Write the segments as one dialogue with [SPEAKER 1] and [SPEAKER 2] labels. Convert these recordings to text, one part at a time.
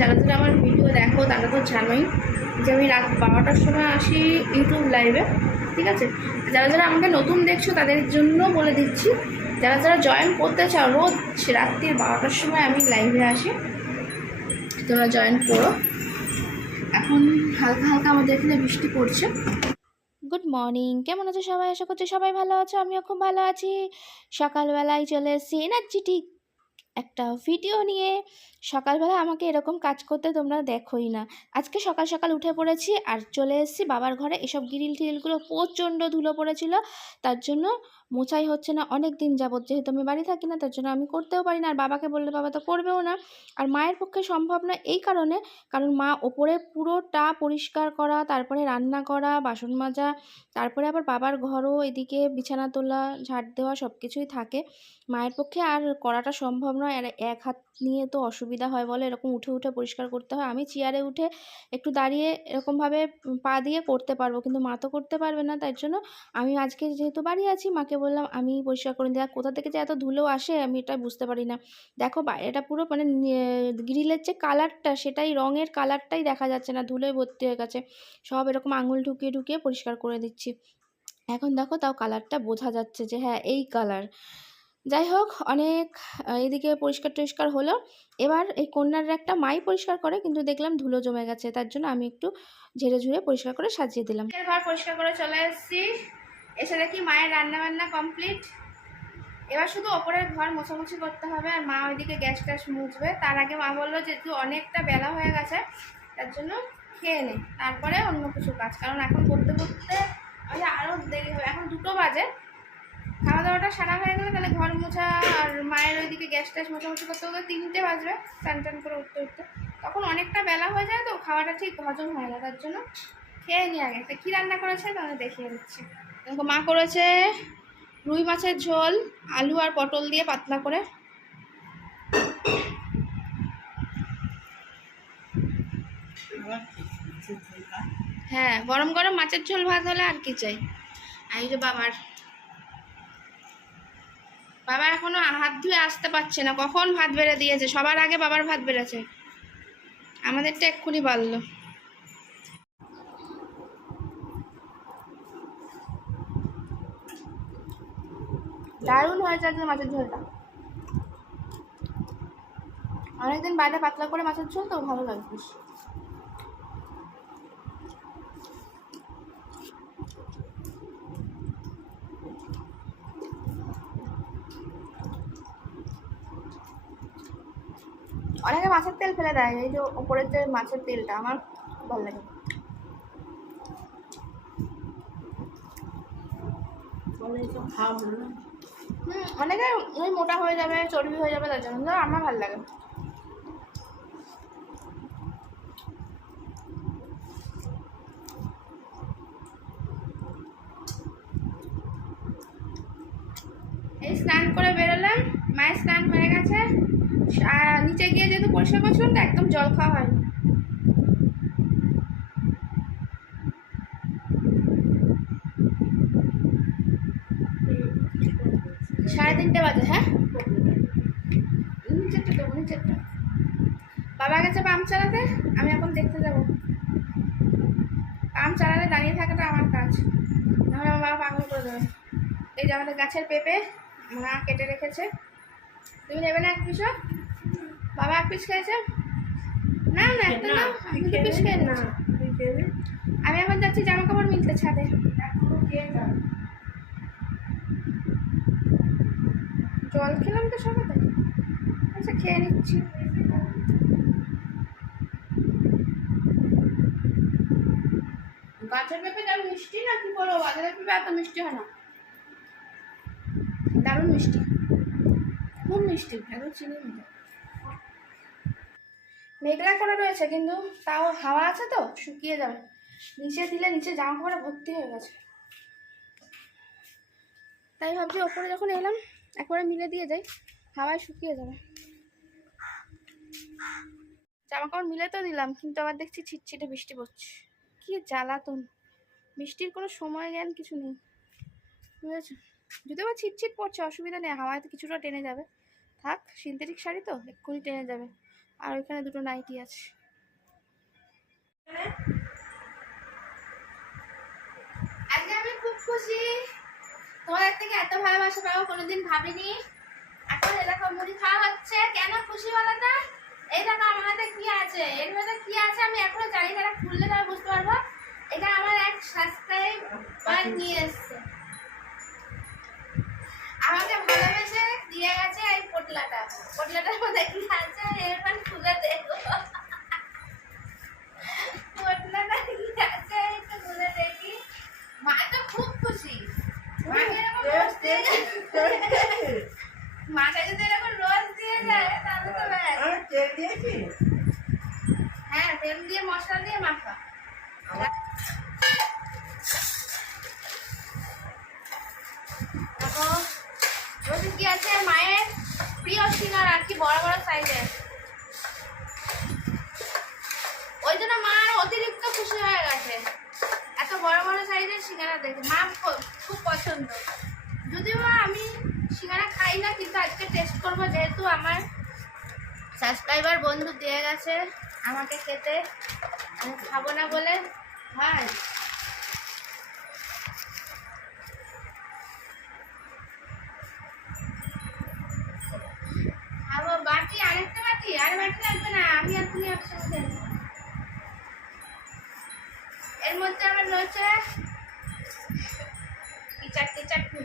[SPEAKER 1] যারা যারা আমার ভিডিও দেখো, তারা তো জানোই যে আমি রাত বারোটার সময় আসি ইউটিউব লাইভে ঠিক আছে? যারা যারা আমাকে নতুন দেখছ, তাদের জন্য বলে দিচ্ছি, যারা যারা জয়েন করতে চাও রোজ রাত্রির বারোটার সময় আমি লাইভে আসি। তোমরা জয়েন করো। এখন হালকা হালকা আমাদের এখানে বৃষ্টি পড়ছে। গুড মর্নিং কেমন আছো সবাই? আশা করছি সবাই ভালো আছো। আমিও খুব ভালো আছি। সকালবেলায় চলে এসেছি এনার্জি ঠিক একটা ভিডিও নিয়ে। সকালবেলা আমাকে এরকম কাজ করতে তোমরা দেখোই না। আজকে সকাল সকাল উঠে পড়েছি আর চলে এসেছি বাবার ঘরে। এসব গিরিল টিরিলগুলো প্রচণ্ড ধুলো পড়েছিল। তার জন্য মোছাই হচ্ছে না, অনেক দিন যাবৎ যেহেতু আমি বাড়ি থাকি না, তার জন্য আমি করতেও পারি না। আর বাবাকে বললে বাবা তো করবেও না। আর মায়ের পক্ষে সম্ভব না এই কারণে, কারণ মা ওপরে পুরোটা পরিষ্কার করা, তারপরে রান্না করা, বাসন মাজা, তারপরে আবার বাবার ঘরও, এদিকে বিছানা তোলা, ঝাড় দেওয়া সব কিছুই থাকে। মায়ের পক্ষে আর করাটা সম্ভব নয়। আর এক হাত নিয়ে তো অসুবিধা হয় বলে, এরকম উঠে উঠে পরিষ্কার করতে হয়। আমি চেয়ারে উঠে একটু দাঁড়িয়ে এরকমভাবে পা দিয়ে করতে পারব, কিন্তু মা তো করতে পারবে না, তাই জন্য আমি আজকে যেহেতু বাড়ি আছি, মাকে বললাম আমি পরিষ্কার করে দেখ, কোথা থেকে যে এত ধুলো আসে আমি এটা বুঝতে পারি না। দেখো বাইরেটা পুরো মানে গ্রিলের যে কালারটা সেটাই রঙের কালারটাই দেখা যাচ্ছে না, ধুলোয় ভর্তি হয়ে গেছে। সব এরকম আঙুল ঢুকিয়ে ঢুকিয়ে পরিষ্কার করে দিচ্ছি। এখন দেখো তাও কালারটা বোঝা যাচ্ছে যে হ্যাঁ এই কালার যাই হোক, অনেক এদিকে পরিষ্কার টরিষ্কার হলো। এবার এই কন্যার একটা মাই পরিষ্কার করে, কিন্তু দেখলাম ধুলো জমে গেছে, তার জন্য আমি একটু ঝেড়ে ঝুড়ে পরিষ্কার করে সাজিয়ে দিলাম। ঘর পরিষ্কার করে চলে এসেছি। এসে দেখি মায়ের রান্না বান্না কমপ্লিট এবার শুধু ওপরের ঘর মোছামুছি করতে হবে, আর মা ওইদিকে গ্যাস ট্যাস মুছবে। তার আগে মা বলল যে যেহেতু অনেকটা বেলা হয়ে গেছে, তার জন্য খেয়ে নে। তারপরে অন্য কিছু কাজ, কারণ এখন করতে করতে আরও দেরি হবে। এখন দুটো বাজে খাওয়া দাওয়াটা সারা হয়ে গেলে তাহলে ঘর মোছা আর মায়ের ওইদিকে গ্যাস ট্যাস মোছামুছি করতে করতে তিনটে বাজবে, স্নান টান করে উঠতে উঠতে। তখন অনেকটা বেলা হয়ে যায় তো, খাওয়াটা ঠিক হজম হয় না, তার জন্য খেয়ে নিই আগে। তা কী রান্না করেছে তাহলে দেখিয়ে দিচ্ছি। দেখো, মা করেছে রুই মাছের ঝোল, আলু আর পটল দিয়ে পাতলা করে। হ্যাঁ গরম গরম মাছের ঝোল ভাত হলে আর কি চাই? এই যে বাবার। বাবা এখনও হাত ধুয়ে আসতে পারছে না। কখন ভাত বেড়ে দিয়েছে? সবার আগে বাবার ভাত বেড়েছে। আমাদেরটা এক্ষুনি বাড়লো। দারুণ হয়েছে আজকে মাছের ঝোলটা। অনেকদিন বাইরে পাতলা করে মাছের ঝোল, তো ভালো লাগবে মাছের তেল ফেলে দেয় এই যে ওপরের যে মাছের তেলটা আমার ভালো লাগে। হুম অনেকে ওই মোটা হয়ে যাবে চর্বি হয়ে যাবে তার জন্য। আমার ভালো লাগে এই স্নান করে বেরোলাম মায়ের স্নান হয়ে গেছে আর নিচে গিয়ে যেহেতু পরিষ্কার করছিলাম তো একদম জল খাওয়া হয়নি সাড়ে তিনটে বাজে হ্যাঁ? নিচেরটা দেবো, নিচেরটা। বাবা গেছে পাম্প চালাতে, আমি এখন দেখতে যাব। পাম্প চালালে দাঁড়িয়ে থাকাটা আমার কাজ। নাহলে আমার বাবা পাগল করে দেবে। এই যে আমাদের গাছের পেঁপে, মা কেটে রেখেছে। তুমি নেবে না এক পিস বাবা এক পিস খেয়েছে? না না একটা না আমি দু পিস খেয়ে নিচ্ছি। আমি এখন যাচ্ছি জামা কাপড় মিলতে ছাদে। জল খেলাম তো সকালে। আচ্ছা খেয়ে নিচ্ছি। গাছের পেঁপে দারুণ মিষ্টি না কি করব বাজারের পেঁপে এত মিষ্টি হয় না। দারুণ মিষ্টি। খুব মিষ্টি এত চিনি মতো মেঘলা করে রয়েছে, কিন্তু তাও হাওয়া আছে তো, শুকিয়ে যাবে। নিচে দিলে নিচে জামা কাপড়ে ভর্তি হয়ে গেছে। তাই ভাবছি ওপরে যখন এলাম, একবারে মিলে দিয়ে যাই, হাওয়ায় শুকিয়ে যাবে। জামা কাপড় মিলে তো দিলাম, কিন্তু আবার দেখছি ছিটছিটে বৃষ্টি পড়ছে। কি জ্বালাতন, বৃষ্টির কোনো সময় জ্ঞান কিছু নেই। বুঝেছ? যদিও বা ছিটছিট পড়ছে, অসুবিধা নেই, হাওয়ায় তো কিছুটা টেনে যাবে। থাক, সিনথেটিক শাড়ি তো, এক্ষুনি টেনে যাবে। আর ওইখানে দুটো নাইটি আছে। আজকে আমি খুব খুশি। তোমাদের থেকে এত ভালোবাসা পাবো, কোনোদিন ভাবিনি। এখন এ দেখো, মুড়ি খাওয়া হচ্ছে। কেন খুশি বলো তো এই দেখো, আমার হাতে কি আছে? এর মধ্যে কি আছে আমি এখনও জানি না খুললে তবে বুঝতে পারব। এটা আমার এক সাবস্ক্রাইবার নিয়ে এসছে। আমাকে ভালোবেসে দিয়ে গেছে এই পটলাটা। পটলাটার মধ্যে কি আছে এবার খুলে দেখো পটলাটা কি আছে একটু খুলে দেখি। মা তো খুব খুশি। মাকে যদি এরকম রোজ দিয়ে যায় তাহলে তো। হ্যাঁ তেল দিয়ে মশলা দিয়ে মাখা। দেখো ওতে কি আছে, মায়ের, প্রিয় সিঙ্গার আর কি বড় বড় সাইজের ওই জন্য মা অতিরিক্ত খুশি হয়ে গেছে। এত বড় বড় সাইজের সিঙ্গারা দেখে মা খুব পছন্দ। যদিও আমি সিঙ্গারা খাই না, কিন্তু আজকে টেস্ট করব যেহেতু আমার সাবস্ক্রাইবার বন্ধু দিয়ে গেছে আমাকে খেতে। আমি খাব না বলে হয় খাব বাটি আরেকটা বাটি আর বাটি লাগবে না আমি আর তুমি একসঙ্গে খেয়ে নেব। এর মধ্যে আমার রয়েছে চাটনি চাটনি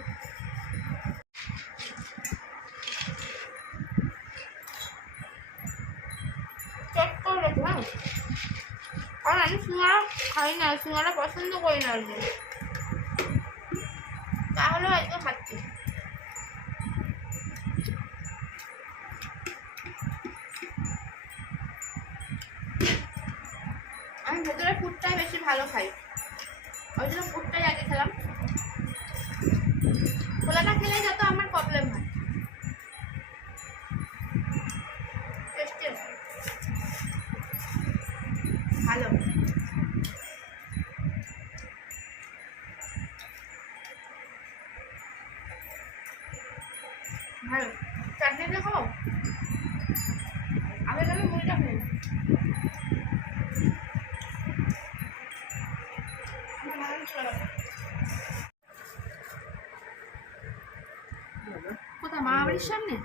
[SPEAKER 1] করে কারণ আমি সিঙ্গারা খাই না সিঙ্গারা পছন্দ করি না তাহলে আজকে খাচ্ছি। ভালো খাই। ওই জন্য ফুডটাই আগে খেলাম। খোলাটা খেলে যত আমার প্রবলেম হয়। ভালো। ভালো। চাটনিটা খাও আমি মুড়িটা খাই না আমার মাথা চলে গেছে। কোথায়? মা বাড়ির সামনে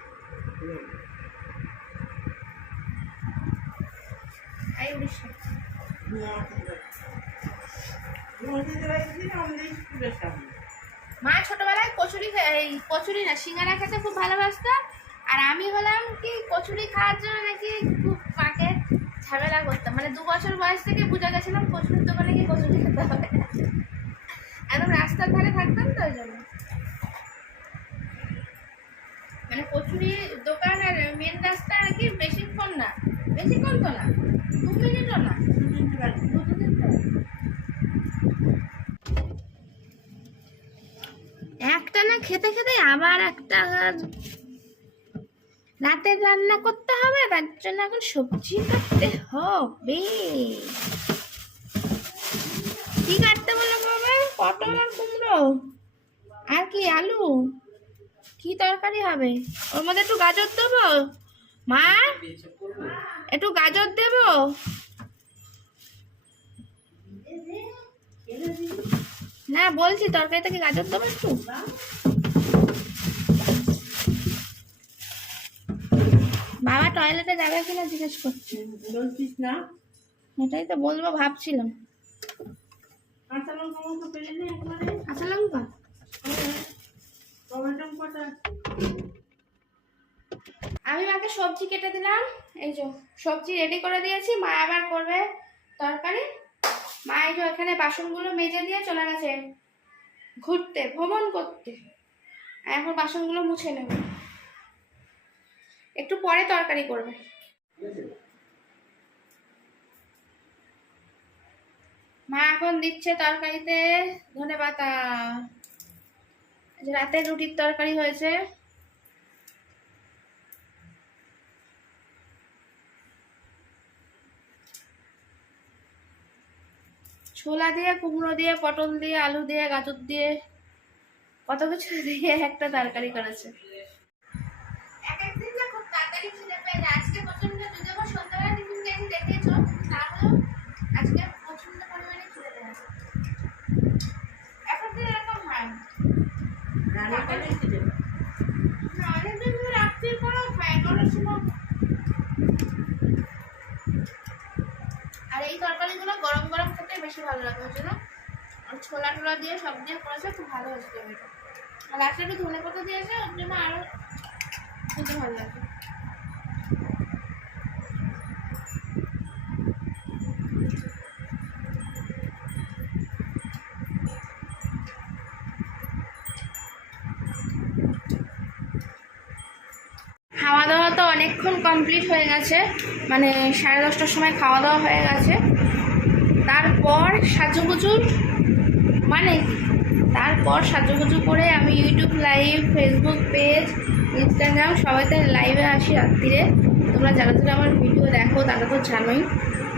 [SPEAKER 1] মা ছোটবেলায় কচুরি এই কচুরি না, সিঙ্গারা খেতে খুব ভালোবাসতো। আর আমি হলাম কি, কচুরি খাওয়ার জন্য নাকি খুব মাকে ঝামেলা করতাম। মানে দু বছর বয়স থেকে বুঝে গেছিলাম কচুরির দোকানে কি কচুরি খেতে হবে। একদম রাস্তার ধারে থাকতাম তো ওই জন্য। মানে কচুরি দোকান আর মেন রাস্তা আর কি বেশিক্ষণ না। বেশিক্ষণ তো না দু মিনিটও না। একটা না খেতে খেতে আবার একটা রাতের রান্না করতে হবে, তার জন্য এখন সবজি কাটতে হবে। ঠিক বাবা পটল আর কুমড়ো? আর কি আলু? কি তরকারি হবে? ওর মধ্যে একটু গাজর দেবো? মা? একটু গাজর দেবো? না বলছি তরকারিতে কি গাজর দেবো একটু? বাবা টয়লেটে যাবে কিনা জিজ্ঞেস করছে।
[SPEAKER 2] বলছিস না?
[SPEAKER 1] এটাই তো বলব ভাবছিলাম। আমি মাকে সবজি কেটে দিলাম। এই যে সবজি রেডি করে দিয়েছি। মা আবার করবে তরকারি। মা এই যে এখানে বাসনগুলো মেজে দিয়ে চলে গেছে ঘুরতে, ভ্রমণ করতে। এখন বাসনগুলো মুছে নেবে। একটু পরে তরকারি করবে। মা এখন দিচ্ছে তরকারিতে ধনে পাতা। রাতে রুটির তরকারি হয়েছে। ছোলা দিয়ে, কুমড়ো দিয়ে, পটল দিয়ে, আলু দিয়ে, গাজর দিয়ে, কত কিছু দিয়ে একটা তরকারি করেছে এক একদিন না খুব তাড়াতাড়ি খিদে পেয়ে যায় আজকে প্রচণ্ড যদিও বা সন্ধ্যে আর এই তরকারিগুলো গরম গরম খেতে বেশি ভালো লাগে ওই জন্য আর ছোলা টোলা দিয়ে সব দিয়ে করেছে, খুব ভালো হয়েছে টমেটো আর লাস্টে একটু ধনে পাতা দিয়েছে ওর জন্য আরও খেতে ভালো লাগে খাওয়া দাওয়া তো অনেকক্ষণ কমপ্লিট হয়ে গেছে মানে সাড়ে দশটার সময় খাওয়া দাওয়া হয়ে গেছে। তারপর সাজুগুজু মানে কি? তারপর সাজুগুজু করে আমি YouTube live Facebook page Instagram সবাইতে লাইভে আসি রাত্রিরে। তোমরা যারা যারা আমার ভিডিও দেখো, তারা তো জানোই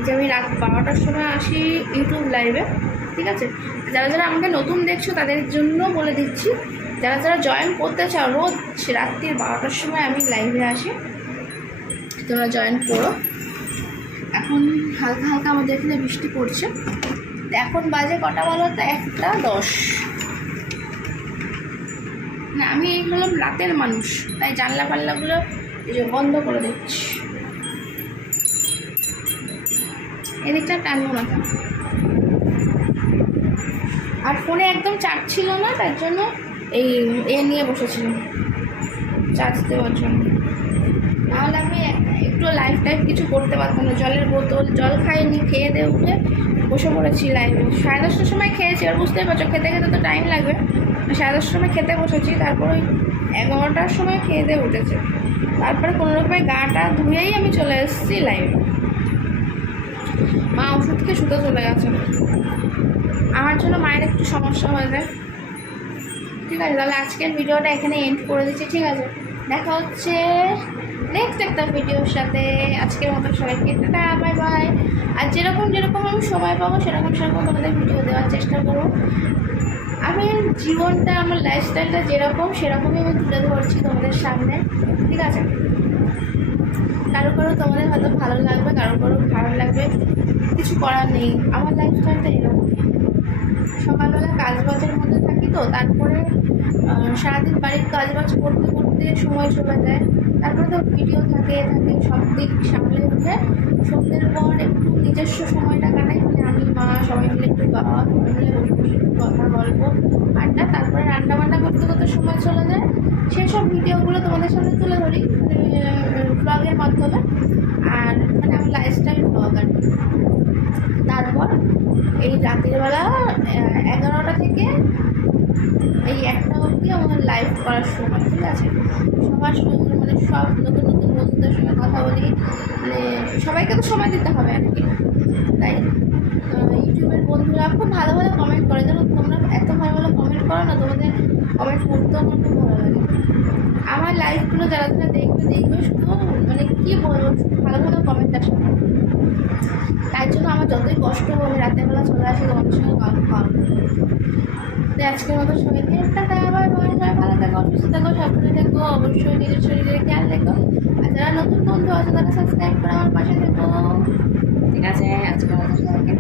[SPEAKER 1] যে আমি রাত বারোটার সময় আসি ইউটিউব লাইভে ঠিক আছে? যারা যারা আমাকে নতুন দেখছ, তাদের জন্য বলে দিচ্ছি, যারা যারা জয়েন করতে চাও রোজ রাত্রির বারোটার সময় আমি লাইভে আসি, তোমরা জয়েন করো। এখন হালকা হালকা আমাদের এখানে বৃষ্টি পড়ছে। এখন বাজে কটা? বলো তো, একটা, দশ। না, আমি এই হলাম রাতের মানুষ, তাই জানলা পাল্লাগুলো এই যে বন্ধ করে দিচ্ছি। এদিকটা টানবো না আর ফোনে একদম চার্জ ছিল না, তার জন্য এই এ নিয়ে বসেছিলাম চার্জ দেওয়ার জন্য। নাহলে আমি একটু লাইফ টাইফ কিছু করতে পারতাম না। জলের বোতল, জল খাইনি, খেয়ে দিয়ে উঠে বসে পড়েছি লাইভে সাড়ে দশটার সময় খেয়েছি, আর বুঝতেই পারছ, খেতে খেতে তো টাইম লাগবে। সাড়ে দশটার সময় খেতে বসেছি, তারপর ওই এগারোটার সময় খেয়ে দিয়ে উঠেছে। তারপরে কোনো রকমে গাটা ধুয়েই আমি চলে এসেছি লাইভে মা ওষুধ খেয়ে শুতে চলে গেছে। আমার জন্য মায়ের একটু সমস্যা হয়ে যায়। ঠিক আছে, তাহলে আজকের ভিডিওটা এখানে এন্ড করে দিচ্ছি, ঠিক আছে? দেখা হচ্ছে নেক্সট একটা ভিডিওর সাথে। আজকের মতো সবাইকে টাটা বাই বাই আর যেরকম যেরকম আমি সময় পাবো, সেরকম সেরকম তোমাদের ভিডিও দেওয়ার চেষ্টা করব। আমি জীবনটা, আমার লাইফস্টাইলটা যেরকম, সেরকমই আমি তুলে ধরছি তোমাদের সামনে, ঠিক আছে? কারও কারও তোমাদের হয়তো ভালো লাগবে, কারও কারও খারাপ লাগবে, কিছু করার নেই। আমার লাইফস্টাইলটা এরকম সকালবেলা কাজবাজের মধ্যে থাকি তো, তারপরে সারাদিন বাড়ির কাজবাজ করতে করতে সময় চলে যায়। তারপরে তো ভিডিও থাকে থাকে, সব দিক সামলে উঠে। সন্ধ্যের পর একটু নিজস্ব সময়টা কাটাই মানে আমি, মা সবাই মিলে একটু বাবা, সবাই মিলে বসে বসে একটু কথা, গল্প, আড্ডা, তারপরে রান্না বান্না করতে করতে সময় চলে যায়। সেসব ভিডিওগুলো তোমাদের সামনে তুলে ধরি ব্লগের মাধ্যমে। আর মানে আমার লাইফস্টাইল ব্লগ আর কি। তারপর এই রাতের বেলা এগারোটা থেকে এই একটা অবধি আমার লাইভ করার সময়, ঠিক আছে? সবার সঙ্গে মানে সব নতুন নতুন বন্ধুদের সঙ্গে কথা বলি মানে সবাইকে তো সময় দিতে হবে আর কি, তাই। ইউটিউবের বন্ধুরা খুব ভালো ভালো কমেন্ট করে যেন তোমরা এত ভালো ভালো কমেন্ট করো না, তোমাদের কমেন্ট পড়তেও আমার খুব ভালো লাগে। আমার লাইভগুলো যারা যারা দেখবে দেখবে শুধু মানে কী বলব, ভালো ভালো কমেন্ট আসে আমার। তার জন্য আমার যতই কষ্ট হবে রাতের বেলা চলে আসি তোমাদের সঙ্গে গল্প পাবো আজকের মতো সবাইকে টাটা আবার সবাই ভালো থাকো, সুস্থ থাকো, সাবধানে থাকো, অবশ্যই নিজের শরীরের খেয়াল রেখো। আর যারা নতুন বন্ধু আছে, তারা সাবস্ক্রাইব করে আমার পাশে থেকো। ঠিক আছে, আজকের মতো সবাইকে